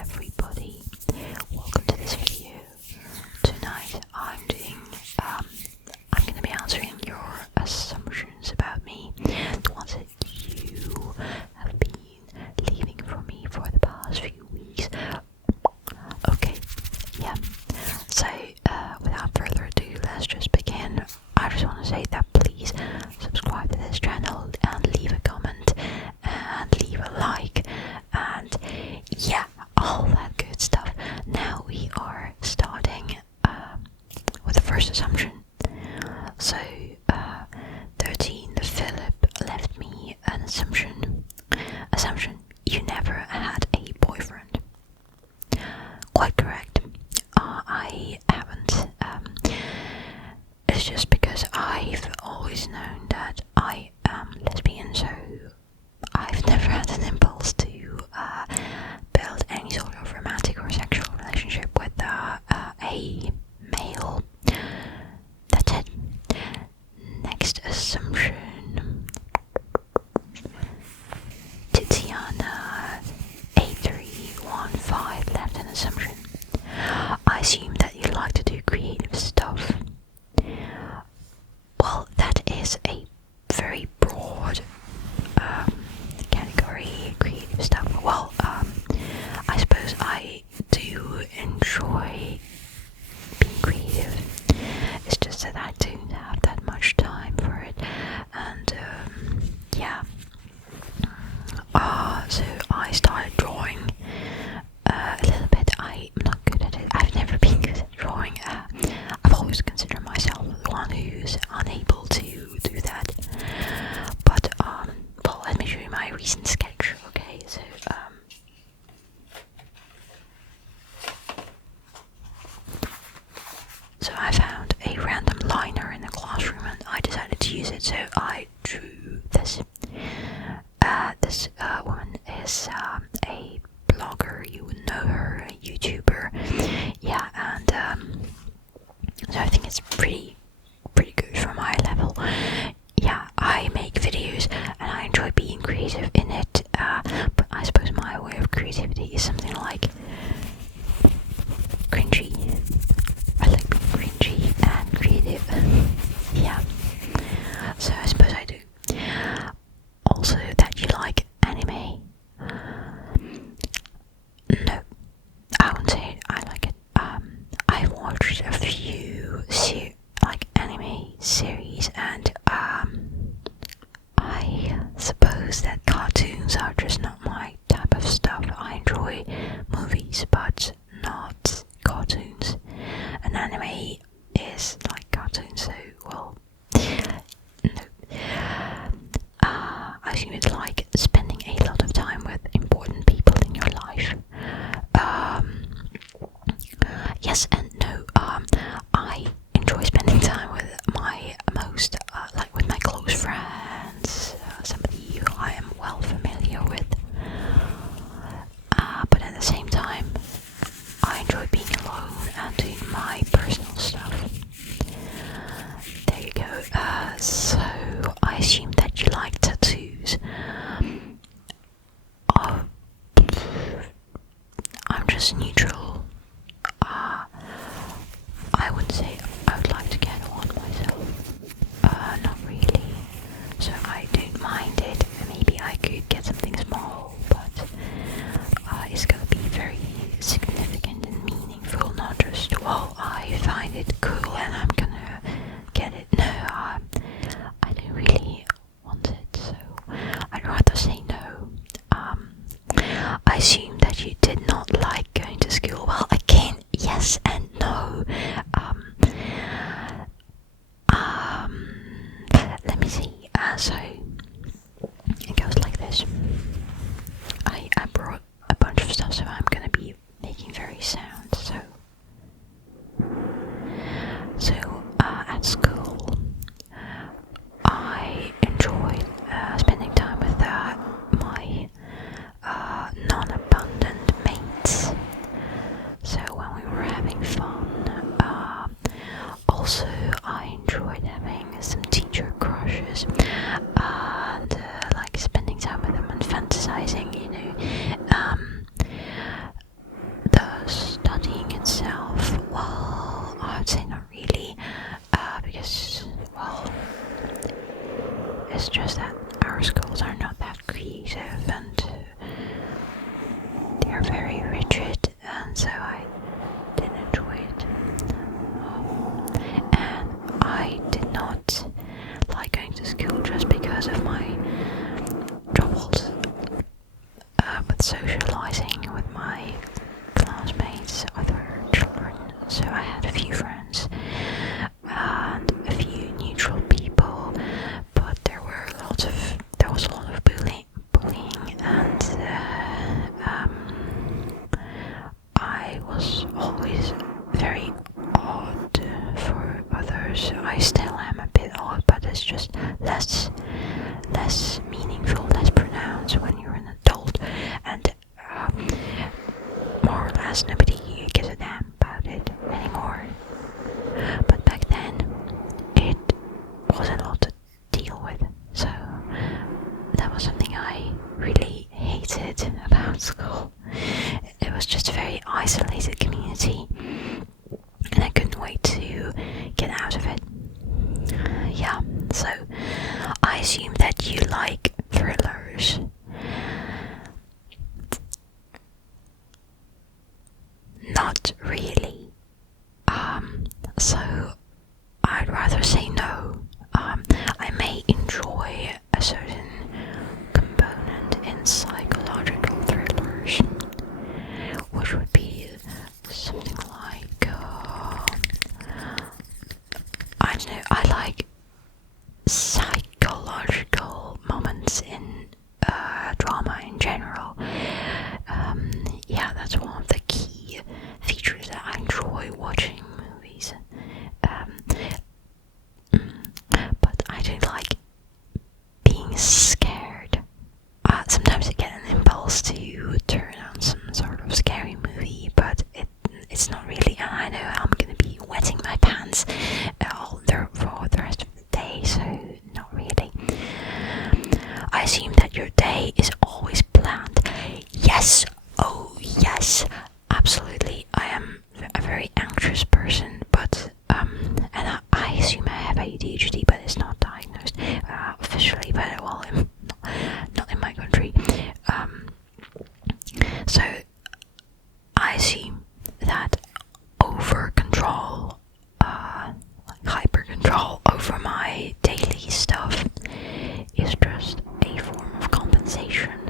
everybody, welcome to this video. Tonight I'm gonna be answering your assumptions about me, the ones that you have been leaving for me for the past few weeks. Okay, yeah, so without further ado, let's just begin. I just want to say that please subscribe to this channel and leave a comment and leave a like and yeah, all that good stuff. Now we are starting with the first assumption. So 13 Philip left me an assumption. You never had a boyfriend. Quite correct. I haven't. It's just because I've always known that I am lesbian, so I've never had an impulse to build any sort of romantic or sexual relationship with a male. That's it. Next assumption. Tiziana A315 left an assumption. I assume that you like to do creative stuff. Well, that is a very broad category, creative stuff. Well, I suppose I do enjoy being creative. It's just that I don't have that much time for it, and yeah. So I started drawing a little bit. I'm not good at it. I've never been good at drawing. I've always considered myself the one who's unable to do that. But well, let me show you my recent sketch. Okay, so I found a random liner in the classroom and I decided to use it. So I drew this. This woman is a blogger. You would know her, a YouTuber. Yeah, and so I think it's pretty good for my level. Yeah, I make videos and I enjoy being creative in it, but I suppose my way of creativity is something like cringy. I like being cringy and creative. Yeah, so I suppose I do. Also, that you like anime. No, I wouldn't say I like it. I've watched a few anime series, and I suppose that cartoons are just not my type of stuff. I enjoy movies, but not cartoons. An anime is like cartoons, so well, no. I assume it's like spending a lot of time with important people in your life. Yes and no. I enjoy spending time with my most, with my close friends, somebody who I am well familiar with. But at the same time, I enjoy being alone and doing my personal stuff. There you go. So I assume that you like tattoos. I'm just neutral. I would say I would like to get one myself. Not really. So I don't mind it. Maybe I could get something small, but it's gonna be very significant and meaningful, not just, well, I find it cool and I'm gonna get it. No, I don't really want it, so I'd rather say no. I assume that you did not like going to school. Well, again, yes and no. Let me see. So it goes like this. I brought a bunch of stuff, so I'm gonna be making various sounds. So at school, I enjoyed spending time with my non-abundant mates. So when we were having fun, also I enjoyed having some teacher crushes and like spending time with them and fantasizing, It's just that our schools are not that creative and they're very rigid, and so I didn't enjoy it. And I did not like going to school just because of my troubles with socializing with my classmates, other children. So I had a few friends and a few neutral people, but there was a lot of bullying, and I was always very odd for others. I still am a bit odd, but it's just less meaningful, less pronounced when you're an adult, and more or less nobody gives a damn about it anymore. But back then, it was a lot to deal with, so that was something I really hated about school. It was just a very isolated community, and I couldn't wait to get out of it. Yeah, so I assume that you like thrillers. Not really. So I'd rather say no. I may enjoy a certain component in psychological thrillers, which would be something like I don't know. I like psychological moments in drama in general. Yeah, that's one of the key features that I enjoy watching movies. But I don't like being scared. Sometimes I get an impulse to turn on some sort of scary movie, but it's not really. And I know I'm gonna be wetting my pants for the rest of the day, so not really. I assume that your day is always planned. Yes, oh yes, absolutely. I am a very anxious person, but and I assume I have ADHD, but it's not diagnosed officially. But well, not in my country. So I assume that over control, hyper control over my daily stuff is just a form of compensation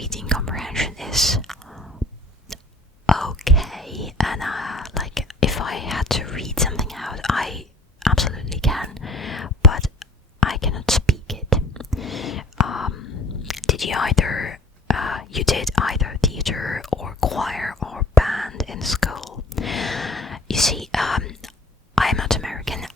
reading comprehension is okay, and like if I had to read something out, I absolutely can, but I cannot speak it. Did you either you did either theater or choir or band in school? You see, I'm not American.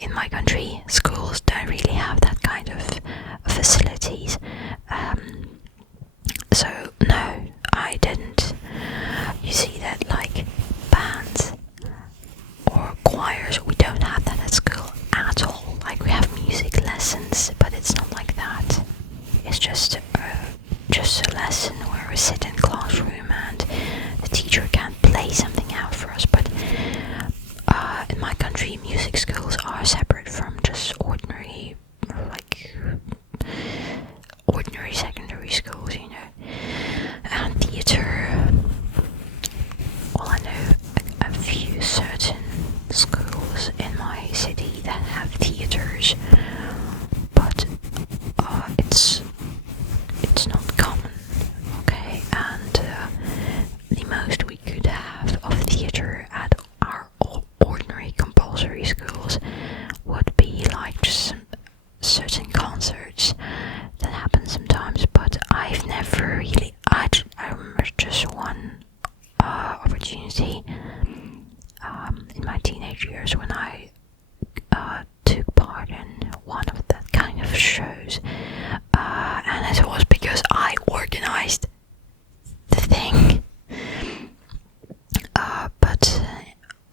In my country, schools don't really have that kind of facilities. So no, I didn't. You see that like bands or choirs, we don't have that at school at all. Like we have music lessons, but it's not like that. It's just a lesson where we sit in classroom and the teacher can play something out for us. But in my country, music schools are separate from just ordinary secondary schools, you know. And theater, well, I know a few certain schools in my city that have theaters, but it's not common, okay? And the most we could have of theater at our ordinary compulsory schools would be like just certain concerts that happen sometimes, but I've never really, I remember just one opportunity in my teenage years when I took part in one of that kind of shows, and it was because I organized the thing, but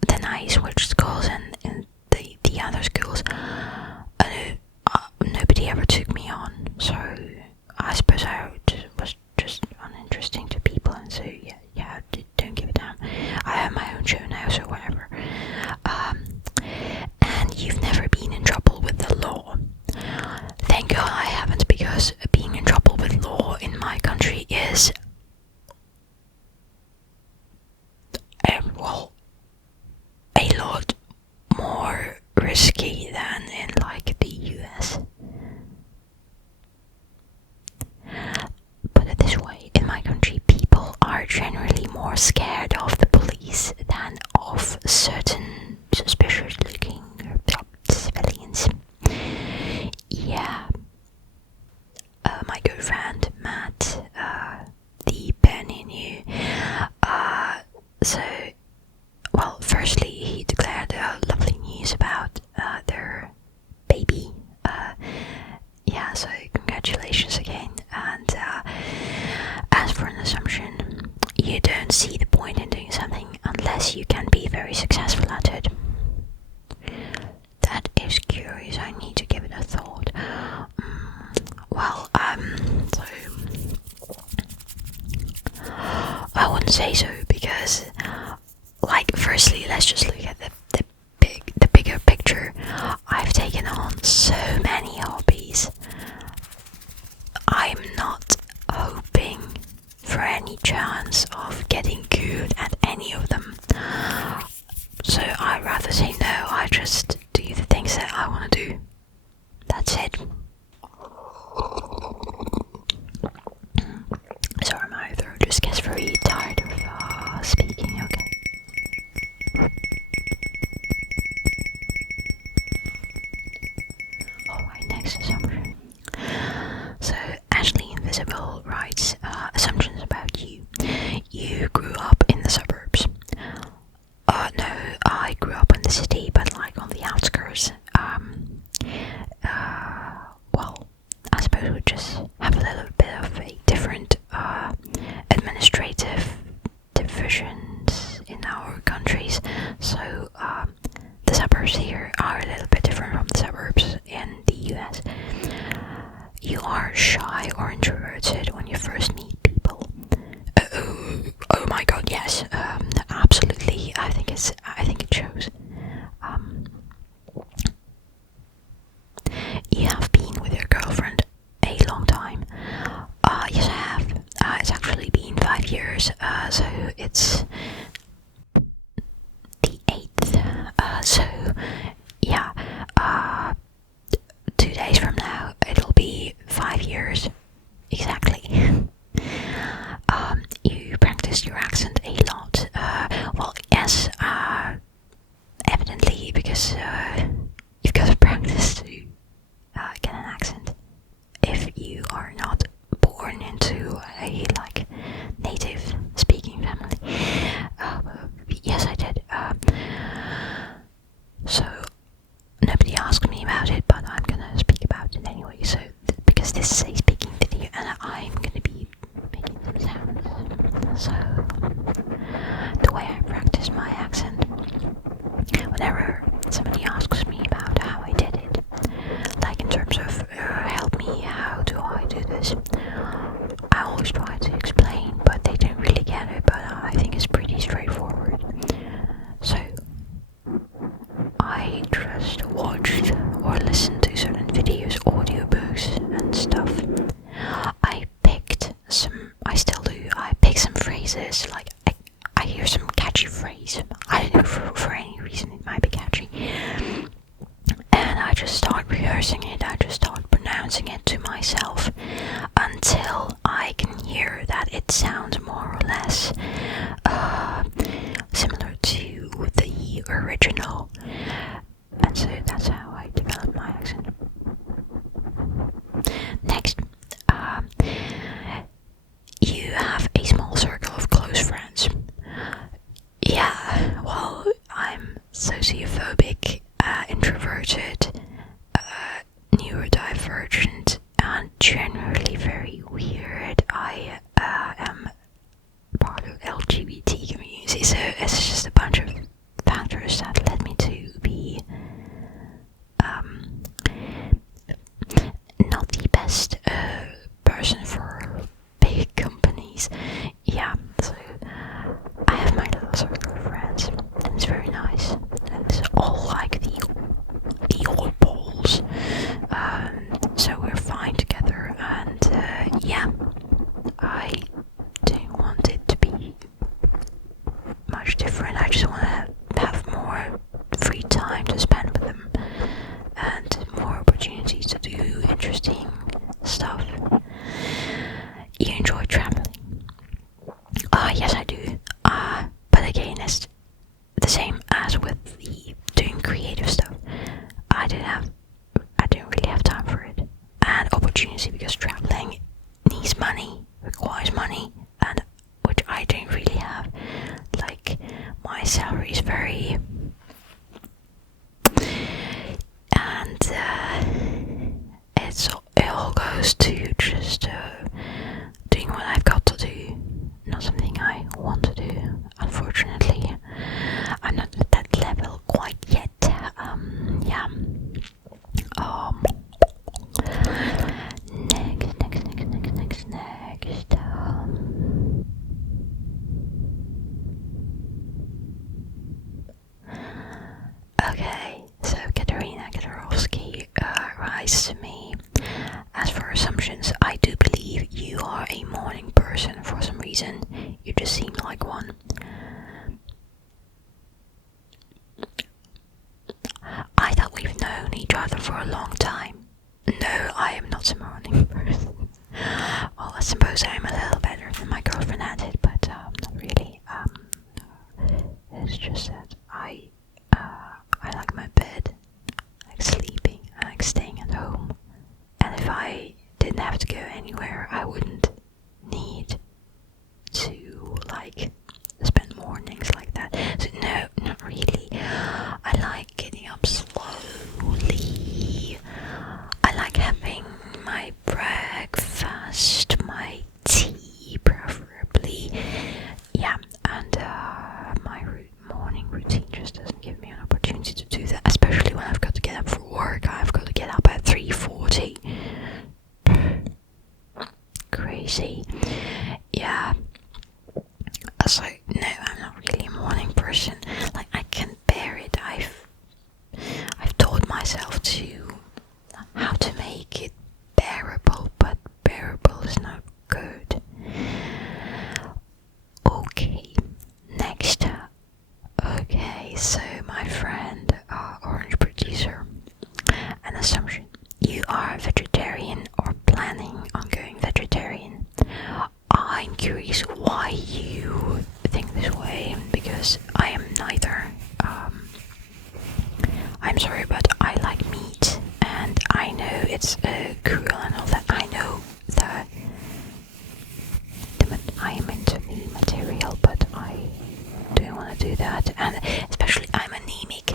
then I switched schools, and in the other schools nobody ever took me on, so I suppose I was just uninteresting to people, and so yeah, don't give a damn. I have my own show now, so whatever. And you've never been in trouble with the law. Thank God I haven't, because being in trouble with law in my country is well, a lot more risky than in like the US. Put it this way, in my country, people are generally more scared of the police than of certain suspicious looking civilians. Yeah. My good friend Matt, the Penny knew. So, well, firstly, he declared lovely news about their baby. Yeah, so congratulations again. And as for an assumption, you don't see the point in doing something unless you can be very successful at it. That is curious. I need to give it a thought. Well, so I wouldn't say so, because, like, firstly, let's just look at the bigger picture. I've taken on so many hobbies. I'm not hoping for any chance of getting good at any of them. So I'd rather say no. I just do the things that I want to do. That's it. Sorry, my throat just gets very tired of speaking, okay? Alright, next assumption. So, Ashley Invisible writes, assumptions about you. You grew up in the suburbs. No, I grew up in the city, but like on the outskirts. Well, I suppose we just have a little bit of a different administrative divisions in our countries. So the suburbs here are a little bit different from the suburbs in the US. You are shy or introverted when you first meet people. Oh my god, yes, absolutely. I think it shows. You have been with your girlfriend a long time. Yes, I have. It's actually been 5 years, so it's the 8th. So yeah, 2 days from now it'll be 5 years exactly. So, the way I practice my accent, whenever somebody asks me about how I did it, like in terms of help me, how do I do this, I always try to explain, but they don't really get it, but I think it's pretty straightforward. So, I just watched or listened to certain videos, audiobooks and stuff. I still do, I pick some phrases, like I hear some catchy phrase, I don't know, for any reason it might be catchy, and I just start rehearsing it, I just start pronouncing it to myself until I can hear that it sounds more or less similar to the original, and so that's how I develop my accent. Next, you have a small circle of close friends. Yeah, well, I'm sociophobic, introverted, neurodivergent, and generally very weird. I am part of LGBT community, so it's just a bunch of factors that led me to be not the best person for big companies. Yeah, so I have my little circle of friends, and it's very nice. And it's all like the old balls, so we're fine together. And yeah, I don't want it to be much different. I just want to have more free time to spend with them and more opportunities to do interesting stuff. You enjoy traveling? Yes, I do. But again, it's the same as with the doing creative stuff. I don't really have time for it, and opportunity, because traveling needs money, requires money, and which I don't really have. Like, my salary is very, and it all goes to just doing what I've got to do, not something I want to do. Unfortunately, I'm not at that level quite yet. Yeah. Next. Okay, so Katerina Katerovsky writes to me. As for assumptions, I do believe you are a morning person for some reason. You just seem like one. I thought we've known each other for a long time. No, I am not a morning person. Well, I suppose I'm a little better than my girlfriend at it, but not really. It's just that I like my bed, I like sleeping, I like staying at home. And if I didn't have to go anywhere, I wouldn't need to like spend mornings like that. So no, not really. I like getting up slowly. I like having my breakfast, my tea preferably. Yeah, and my morning routine just doesn't give me an opportunity to do that, especially when I've got to get up for work. I've got to get up at 3:40. Crazy. Yeah. So no, I'm not really a morning person. Like, I can bear it. I've taught myself to how to make it bearable, but bearable is not good. Okay, next. Okay, so my friend, Orange Producer, an assumption. You are vegetarian or planning on going vegetarian. I'm curious why you think this way, because I am neither. I'm sorry, but I like meat, and I know it's cruel and all that. I know that I am into the material, but I don't want to do that, and especially I'm anemic.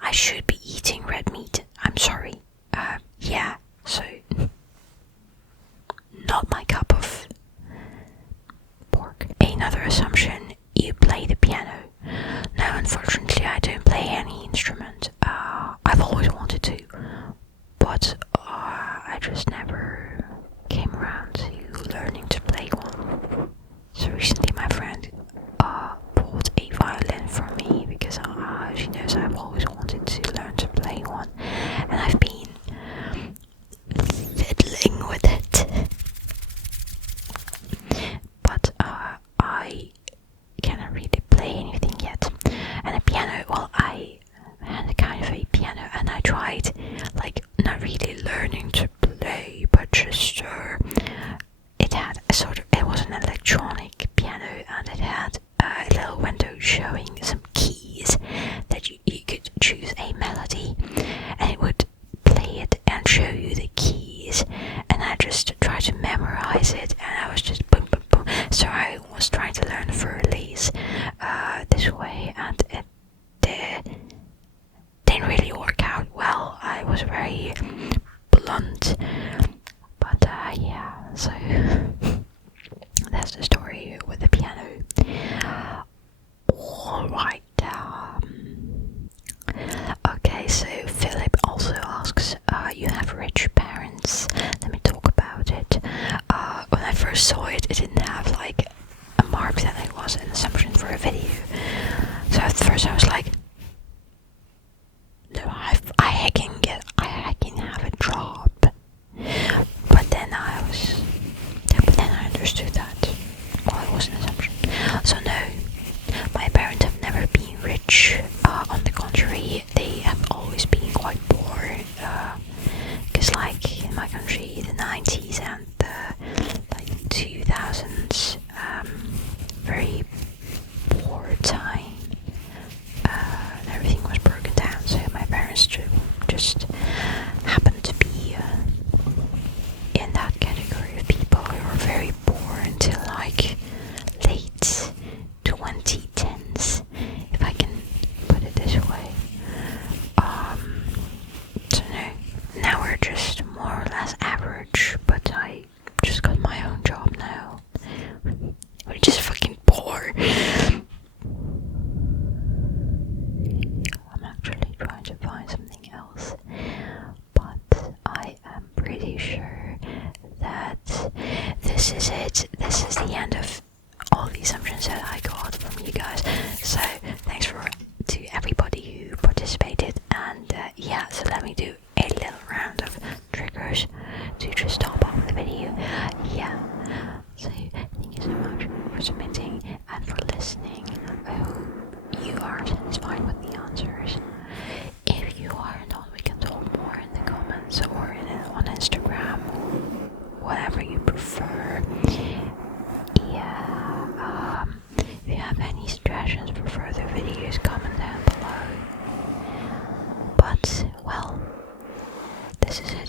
I should be eating red meat. I'm sorry. Yeah, so not my cup of assumption you play the piano. No, unfortunately, I don't play any instrument. I've always wanted to, but I just never came around to learning to play one. So recently my friend bought a violin for me because she knows I've always wanted to learn to play one, and I've been fiddling with it. But I cannot really play anything yet. And a piano, well, I had a kind of a piano, and I tried, like, not really learning to play, but just it had a sort of, it was an electronic piano, and it had a little window showing some keys that you could choose a melody, and it would play it and show you the keys, and I just tried to memorize it, and I was just boom boom boom. So I was trying to learn Furlies this way, and it didn't really work out well. I was very blunt, but yeah, so that's the story with the piano. Alright, okay, so Philip also asks, you have rich parents, let me talk about it. When I first saw it, it didn't have like a mark that it was an assumption for a video. So at first I was like, no, I can have a job. But then I understood that, well, it was an assumption. So no, my parents have never been rich. On the contrary, they have always been quite poor. Because like in my country, the 90s and the like 2000s, very poor time. Everything was broken down. So my parents just happened to be in that category of people who were very poor until like late 2010s, if I can put it this way. So no, now we're just more or less average, but I just got my own job now. We're just fucking poor. I'm actually trying to find something else, but I am pretty sure that this is it. This is the end of all the assumptions that I got from you guys. So thanks to everybody who participated, and yeah, so let me do a little round of triggers to just top off the video. Yeah, so thank you so much for submitting and for listening. I hope you are satisfied with the answers. If you are not, we can talk more in the comments or on Instagram, whatever you prefer. Yeah, if you have any suggestions for further videos, comment down below. But, well, this is it.